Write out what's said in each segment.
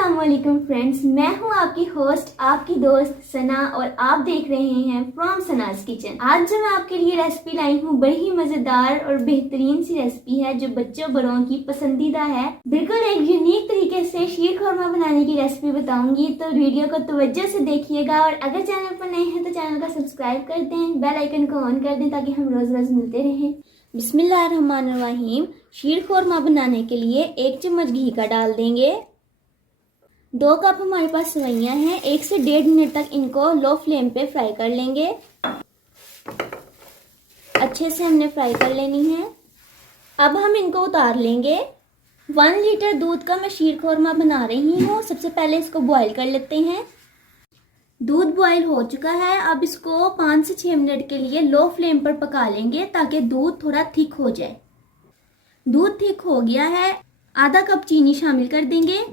अस्सलामुअलैकुम फ्रेंड्स, मैं हूं आपकी होस्ट, आपकी दोस्त सना और आप देख रहे हैं फ्रॉम सनाज किचन। आज जो मैं आपके लिए रेसिपी लाई हूं बड़ी ही मजेदार और बेहतरीन सी रेसिपी है जो बच्चों बड़ों की पसंदीदा है। बिल्कुल एक यूनिक तरीके से शीर खुरमा बनाने की रेसिपी बताऊंगी, तो वीडियो को तवज्जो से देखिएगा। और अगर चैनल पर नए हैं तो चैनल को सब्सक्राइब कर दें, बेल आइकन को ऑन कर दें ताकि हम रोज रोज मिलते रहें। बिस्मिल्लाहिर्रहमानिर्रहीम। शीर खुरमा बनाने के लिए 1 चम्मच घी का डाल देंगे। 2 कप हमारे पास सेवइयां हैं। 1 से 1.5 मिनट तक इनको लो फ्लेम पे फ्राई कर लेंगे। अच्छे से हमने फ्राई कर लेनी है। अब हम इनको उतार लेंगे। 1 लीटर दूध का मैं शीर खुरमा बना रही हूँ। सबसे पहले इसको बॉईल कर लेते हैं। दूध बॉईल हो चुका है। अब इसको 5 से 6 मिनट के लिए लो फ्लेम पर पका लेंगे ताकि दूध थोड़ा थिक हो जाए। दूध थिक हो गया है। आधा कप चीनी शामिल कर देंगे।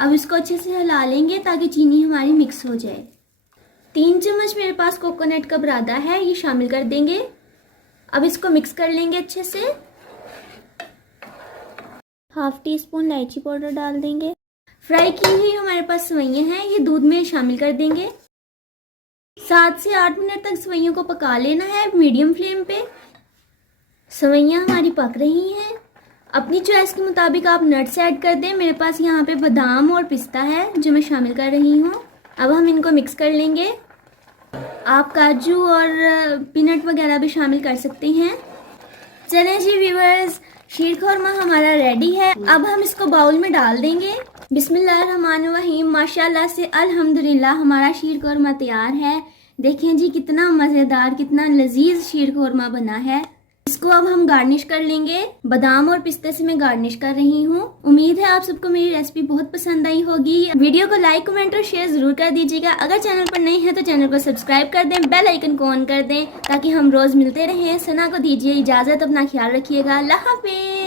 अब इसको अच्छे से हिला लेंगे ताकि चीनी हमारी मिक्स हो जाए। 3 चम्मच मेरे पास कोकोनट का बुरादा है, ये शामिल कर देंगे। अब इसको मिक्स कर लेंगे अच्छे से। हाफ टी स्पून इलायची पाउडर डाल देंगे। फ्राई की हुई हमारे पास सेवइयां हैं, ये दूध में शामिल कर देंगे। 7 से 8 मिनट तक सेवइयों को पका लेना है मीडियम फ्लेम पे। सेवइयां हमारी पक रही हैं। अपनी चॉइस के मुताबिक आप नट्स ऐड कर दें। मेरे पास यहाँ पे बादाम और पिस्ता है जो मैं शामिल कर रही हूँ। अब हम इनको मिक्स कर लेंगे। आप काजू और पीनट वगैरह भी शामिल कर सकते हैं। चलें जी व्यूअर्स, शीर खुरमा हमारा रेडी है। अब हम इसको बाउल में डाल देंगे। बिस्मिल्लाहिर्रहमानिर्रहीम। माशाल्लाह से अल्हम्दुलिल्लाह हमारा शीर खुरमा तैयार है। देखें जी कितना मज़ेदार, कितना लजीज शीर खुरमा बना है। इसको अब हम गार्निश कर लेंगे। बादाम और पिस्ते से मैं गार्निश कर रही हूँ। उम्मीद है आप सबको मेरी रेसिपी बहुत पसंद आई होगी। वीडियो को लाइक, कमेंट और शेयर जरूर कर दीजिएगा। अगर चैनल पर नए हैं तो चैनल को सब्सक्राइब कर दें, बेल आइकन को ऑन कर दें ताकि हम रोज मिलते रहें। सना को दीजिए इजाजत, अपना ख्याल रखिएगा। अल्लाह हाफिज।